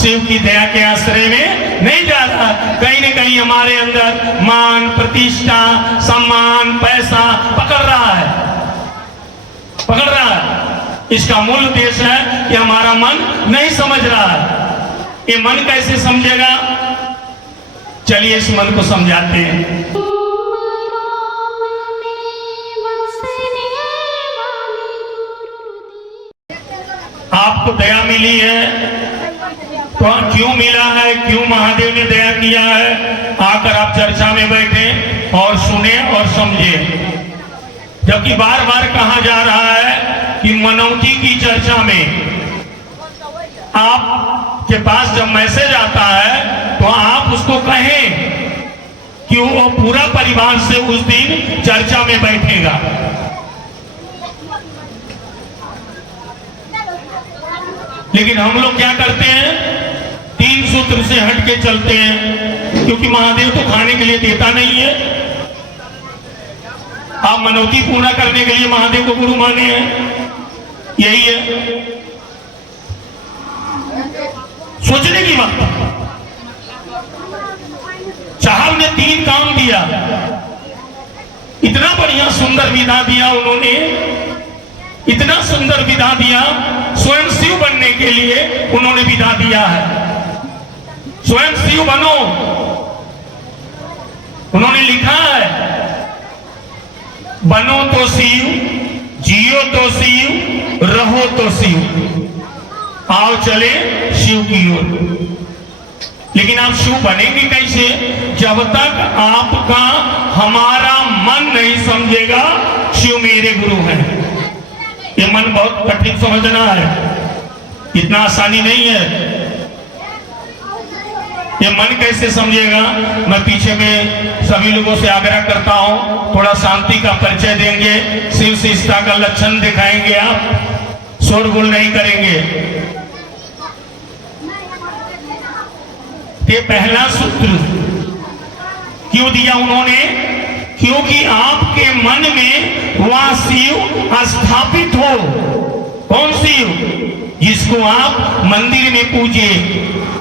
शिव की दया के आश्रय में नहीं जा रहा। कहीं न कहीं हमारे अंदर मान, प्रतिष्ठा, सम्मान, पैसा पकड़ रहा है। इसका मूल उद्देश्य है कि हमारा मन नहीं समझ रहा है। ये मन कैसे समझेगा? चलिए इस मन को समझाते हैं। आपको दया मिली है तो क्यों मिला है, क्यों महादेव ने दया किया है? आकर आप चर्चा में बैठे और सुने और समझे। जबकि बार बार कहा जा रहा है कि मनौती की चर्चा में आपके पास जब मैसेज आता है तो आप उसको कहें कि वो पूरा परिवार से उस दिन चर्चा में बैठेगा। लेकिन हम लोग क्या करते हैं? 3 सूत्र से हट के चलते हैं, क्योंकि महादेव तो खाने के लिए देता नहीं है। आप मनौती पूरा करने के लिए महादेव को गुरु माने हैं, यही है सोचने की बात। साहब ने 3 काम दिया, इतना बढ़िया सुंदर विधा दिया उन्होंने, इतना सुंदर विधा दिया। स्वयं शिव बनने के लिए उन्होंने विधा दिया है। स्वयं शिव बनो, उन्होंने लिखा है, बनो तो शिव, जियो तो शिव, रहो तो शिव, आओ चले शिव की ओर। लेकिन आप शिव बनेंगे कैसे? जब तक आपका हमारा मन नहीं समझेगा शिव मेरे गुरु हैं। ये मन बहुत कठिन समझना है, इतना आसानी नहीं है। ये मन कैसे समझेगा? मैं पीछे में सभी लोगों से आग्रह करता हूं, थोड़ा शांति का परिचय देंगे, शिव शिष्टता का लक्षण दिखाएंगे, आप शोरगुल नहीं करेंगे। ये पहला सूत्र क्यों दिया उन्होंने? क्योंकि आपके मन में वह शिव स्थापित हो। कौन शिव? जिसको आप मंदिर में पूजे,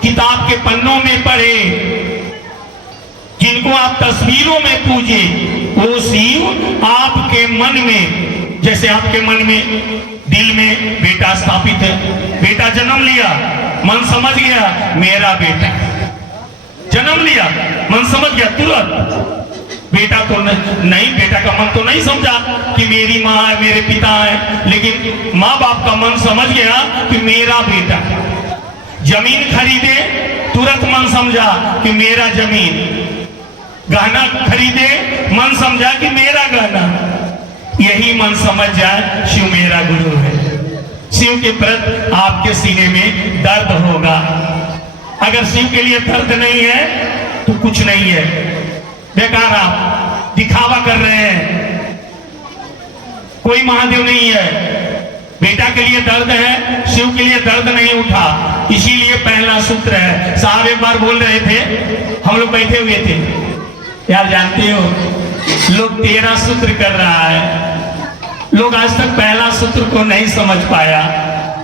किताब के पन्नों में पढ़े, जिनको आप तस्वीरों में पूजे, वो शिव आपके मन में, जैसे आपके मन में दिल में बेटा स्थापित है, बेटा जन्म लिया, मन समझ गया मेरा बेटा, जन्म लिया मन समझ गया तुरंत। बेटा तो नहीं, बेटा का मन तो नहीं समझा कि मेरी माँ है, मेरे पिता है, लेकिन माँ बाप का मन समझ गया कि मेरा बेटा। जमीन खरीदे तुरंत मन समझा कि मेरा जमीन, गहना खरीदे मन समझा कि मेरा गहना। यही मन समझ जाए शिव मेरा गुरु है। शिव के प्रति आपके सीने में दर्द होगा। अगर शिव के लिए दर्द नहीं है तो कुछ नहीं है, बेकार आप दिखावा कर रहे हैं। कोई महादेव नहीं है। बेटा के लिए दर्द है, शिव के लिए दर्द नहीं उठा। इसीलिए पहला सूत्र है। साहब एक बार बोल रहे थे, हम लोग बैठे हुए थे, यार जानते हो लोग 13 सूत्र कर रहा है, लोग आज तक पहला सूत्र को नहीं समझ पाया।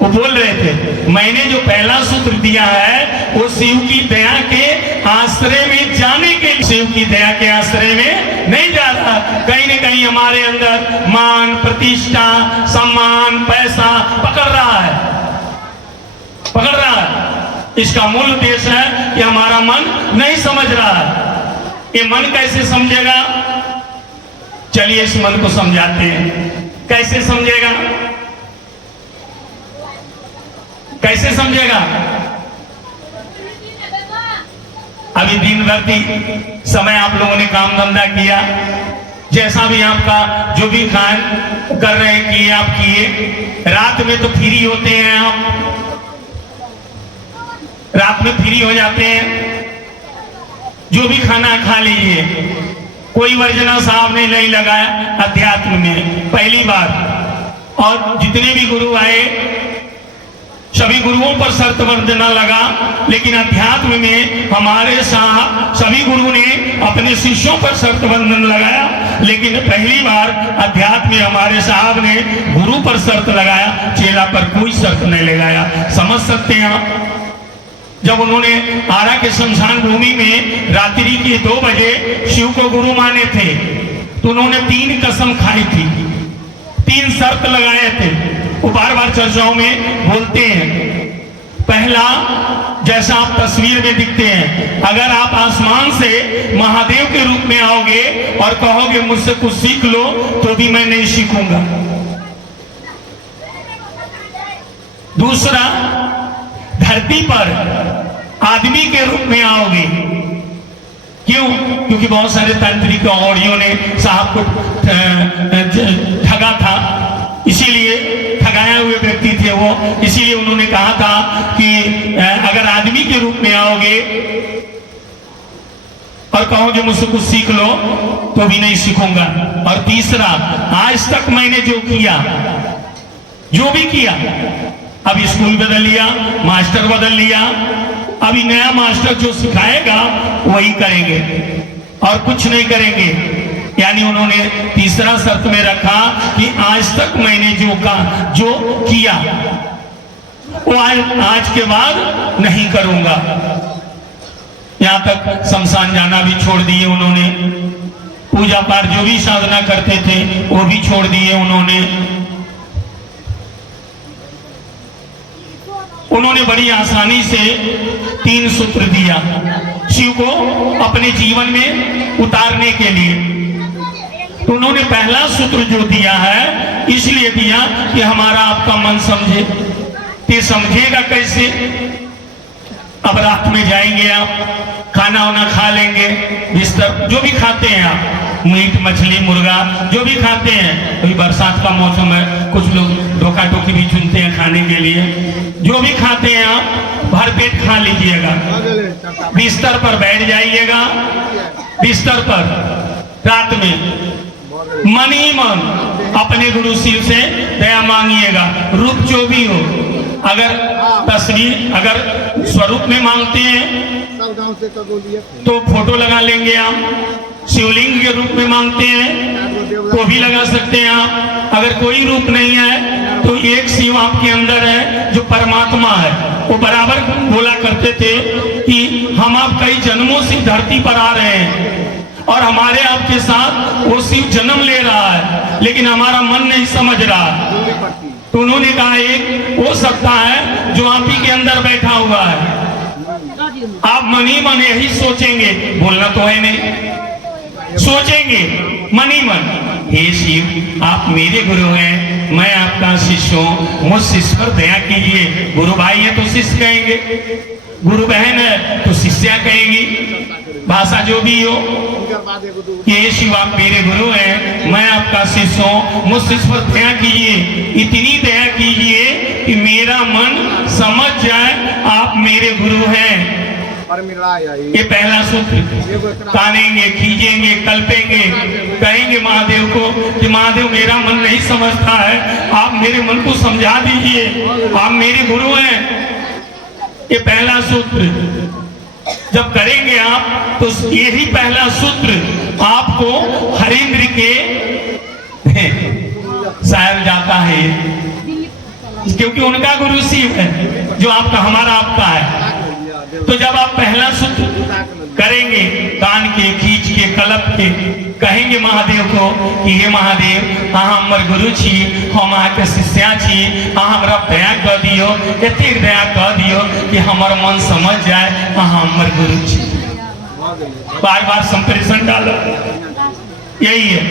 वो बोल रहे थे मैंने जो पहला सूत्र दिया है वो शिव की दया के आश्रय में जाने के लिए, शिव की दया के आश्रय में नहीं जा रहा। कहीं न कहीं हमारे अंदर मान, प्रतिष्ठा, सम्मान, पैसा पकड़ रहा है। इसका मूल उद्देश्य है कि हमारा मन नहीं समझ रहा है। ये मन कैसे समझेगा? चलिए इस मन को समझाते हैं। कैसे समझेगा? कैसे समझेगा? अभी दिन भर समय आप लोगों ने काम धंधा किया, जैसा भी आपका जो भी खान कर रहे हैं किए, आप किए। रात में तो फ्री होते हैं, आप रात में फ्री हो जाते हैं, जो भी खाना खा लीजिए। कोई वर्जना साहब ने नहीं लगाया अध्यात्म में पहली बार। और जितने भी गुरु आए सभी गुरुओं पर शर्त बंधना लगा, लेकिन अध्यात्म में हमारे साथ सभी गुरु ने अपने शिष्यों पर शर्त बंधन लगाया, लेकिन पहली बार अध्यात्म में हमारे साहब ने गुरु पर शर्त लगाया, चेला पर कोई शर्त नहीं लगाया। समझ सकते हैं आप? जब उन्होंने आरा के शमशान भूमि में रात्रि के 2 बजे शिव को गुरु माने थे, तो उन्होंने 3 कसम खाई थी, 3 शर्त लगाए थे। वो बार बार चर्चाओं में बोलते हैं। पहला, जैसा आप तस्वीर में दिखते हैं, अगर आप आसमान से महादेव के रूप में आओगे और कहोगे मुझसे कुछ सीख लो, तो भी मैं नहीं सीखूंगा। दूसरा, धरती पर आदमी के रूप में आओगे। क्यों? क्योंकि बहुत सारे तांत्रिक औड़ियों ने साहब को ठगा था, इसीलिए ठगाए हुए व्यक्ति थे वो, इसीलिए उन्होंने कहा था कि अगर आदमी के रूप में आओगे और कहोगे मुझसे कुछ सीख लो, तो भी नहीं सीखूंगा। और तीसरा, आज तक मैंने जो किया, जो भी किया, अभी स्कूल बदल लिया, मास्टर बदल लिया, अभी नया मास्टर जो सिखाएगा वही करेंगे और कुछ नहीं करेंगे। यानी उन्होंने तीसरा शर्त में रखा कि आज तक मैंने जो किया वो आज के बाद नहीं करूंगा। यहां तक शमशान जाना भी छोड़ दिए उन्होंने, पूजा पाठ जो भी साधना करते थे वो भी छोड़ दिए उन्होंने। उन्होंने बड़ी आसानी से 3 सूत्र दिया शिव को अपने जीवन में उतारने के लिए। तो उन्होंने पहला सूत्र जो दिया है, इसलिए दिया कि हमारा आपका मन समझे। ते समझेगा कैसे? अब रात में जाएंगे आप, खाना वाना खा लेंगे, बिस्तर जो भी खाते हैं आप, मीट मछली मुर्गा जो भी खाते हैं, अभी बरसात का मौसम है, कुछ लोग धोखा टोकी भी चुनते हैं खाने के लिए, जो भी खाते हैं आप भर पेट खा लीजिएगा, बिस्तर पर बैठ जाइएगा, बिस्तर पर रात में मन ही मन अपने गुरु शिव से दया मांगिएगा। रूप जो भी हो, अगर तस्वीर अगर स्वरूप में मांगते हैं तो फोटो लगा लेंगे आप, शिवलिंग के रूप में मांगते हैं तो भी लगा सकते हैं आप। अगर कोई रूप नहीं है तो एक शिव आपके अंदर है जो परमात्मा है। वो बराबर बोला करते थे कि हम आप कई जन्मों से धरती पर आ रहे हैं और हमारे आपके साथ वो शिव जन्म ले रहा है, लेकिन हमारा मन नहीं समझ रहा। तो उन्होंने कहा एक हो सकता है जो आप ही के अंदर बैठा हुआ है। आप मन ही मन यही सोचेंगे, बोलना तो है नहीं, सोचेंगे मन ही मन, हे शिव आप मेरे गुरु हैं, मैं आपका शिष्य हूँ, मुझ शिष्य पर दया कीजिए। गुरु भाई है तो शिष्य कहेंगे, गुरु बहन है तो शिष्या कहेगी, भाषा जो भी हो। ये शिव आप मेरे गुरु हैं, मैं आपका शिष्य हूँ, मुझ शिष्य पर दया कीजिए, इतनी दया कीजिए कि मेरा मन समझ जाए आप मेरे गुरु हैं। ये पहला सूत्र कानेंगे, खींचेंगे, कल्पेंगे, कहेंगे महादेव को कि महादेव मेरा मन नहीं समझता है, आप मेरे मन को समझा दीजिए, आप मेरे गुरु हैं। ये पहला सूत्र जब करेंगे आप तो यही पहला सूत्र आपको हरेंद्र के शायद जाता है, क्योंकि उनका गुरु शिव है जो आपका हमारा आपका है। तो जब आप पहला सूत्र करेंगे, कान के खींच के कलप के कहेंगे महादेव को कि हे महादेव अहाँ हमर गुरु छी, हम अहाँके शिष्या छी, अहाँ हमरा दया कह दियो, एतेक दया कह दियो कि हमर मन समझ जाए अहाँ हमर गुरु छी। बार बार संप्रेषण डालो, यही है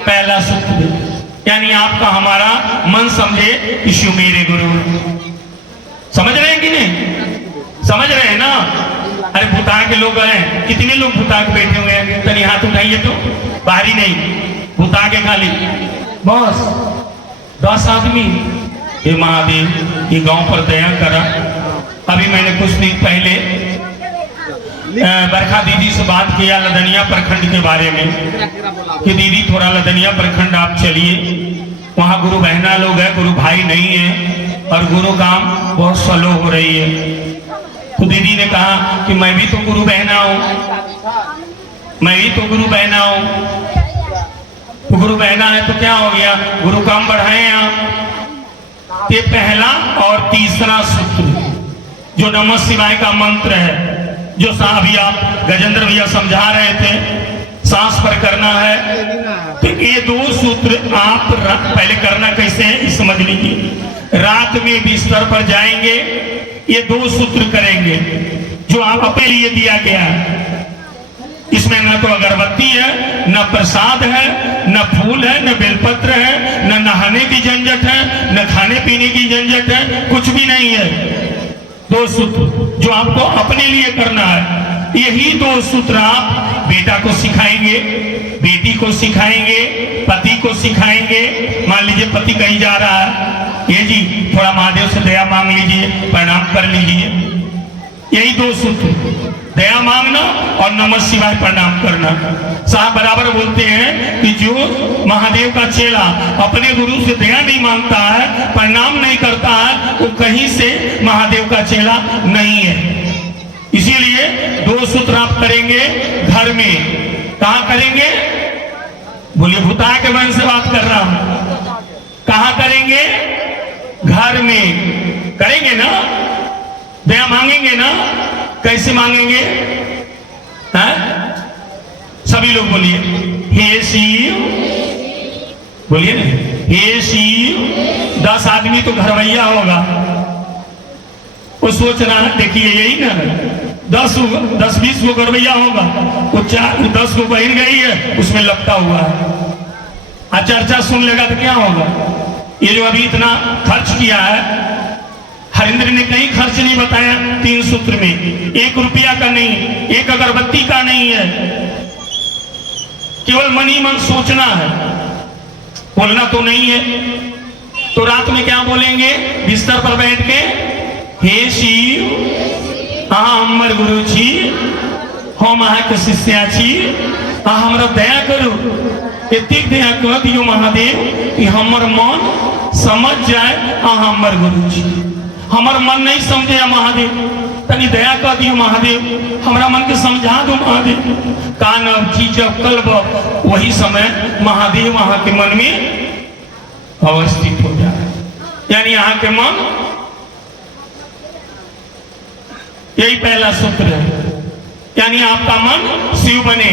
पहला सूत्र। यानी आपका हमारा मन समझे कि शिव मेरे गुरु है। समझ रहे हैं कि नहीं? समझ रहे हैं ना? अरे भूता के लोग हैं, कितने लोग भूता के बैठे हुए हैं, तनी हाथ उठाइए तो, बाहरी नहीं, भूता के खाली बस 10 आदमी। हे महादेव ये गांव पर दया करा। अभी मैंने कुछ दिन पहले बरखा दीदी से बात किया लदनिया प्रखंड के बारे में कि दीदी थोड़ा लदनिया प्रखंड आप चलिए, वहाँ गुरु बहना लोग हैं, गुरु भाई नहीं है और गुरु काम बहुत स्लो हो रही है। तो दीदी ने कहा कि मैं भी तो गुरु बहना हूँ, मैं भी तो गुरु बहना हूँ। तो गुरु बहना है तो क्या हो गया, गुरु काम बढ़ाए आप। ये पहला और तीसरा सूत्र जो नमः शिवाय का मंत्र है, जो अभी आप गजेंद्र भैया समझा रहे थे, सांस पर करना है। तो ये 2 सूत्र आप पहले करना कैसे है समझ लीजिए। रात में बिस्तर पर जाएंगे, ये 2 सूत्र करेंगे जो आप अपने लिए दिया गया है। इसमें न तो अगरबत्ती है, न प्रसाद है, न फूल है, न बेलपत्र है, न नहाने की झंझट है, न खाने पीने की झंझट है, कुछ भी नहीं है। 2 सूत्र जो आपको अपने लिए करना है। यही 2 सूत्र आप बेटा को सिखाएंगे, बेटी को सिखाएंगे, पति को सिखाएंगे। मान लीजिए पति कहीं जा रहा है, ये जी थोड़ा महादेव से दया मांग लीजिए, प्रणाम कर लीजिए। यही 2 सूत्र, दया मांगना और नमः शिवाय प्रणाम करना। साहब बराबर बोलते हैं कि जो महादेव का चेला अपने गुरु से दया नहीं मांगता है, प्रणाम नहीं करता है, वो कहीं से महादेव का चेला नहीं है। इसीलिए 2 सूत्र आप करेंगे घर में। कहाँ करेंगे? बोलिए, भूता के मन से बात कर रहा हूं। कहाँ करेंगे? घर में करेंगे ना? दया मांगेंगे ना? कैसे मांगेंगे? हाँ? सभी लोग बोलिए, हे शिव। बोलिए ना, हे शिव। 10 आदमी तो घरवैया होगा, वो सोच रहा है, देखिए यही ना 10-20 को घरवैया होगा, वो 10 को बहन गई है, उसमें लपटा हुआ है। चर्चा सुन लेगा तो क्या होगा? ये जो अभी इतना खर्च किया है, हरिंद्र ने कहीं खर्च नहीं बताया 3 सूत्र में। 1 रुपया का नहीं, 1 अगरबत्ती का नहीं है, केवल मन ही मन सोचना है, बोलना तो नहीं है। तो रात में क्या बोलेंगे? बिस्तर पर बैठ के, हे शिव, हमर गुरु छी, हम अहाँ के शिष्या छी, हमरा दया करू, एतिक दया कर दियो महादेव कि हमर मन समझ जाए, हमर गुरु छी। हमर मन नहीं समझे महादेव, तनी दया कर दियो महादेव, हमरा मन के समझा दो महादेव। कानब चीजब कल्ब, वही समय महादेव वहां के मन में अवस्थित हो जाए। यानी यहाँ के मन, यही पहला सूत्र है, यानी आपका मन शिव बने।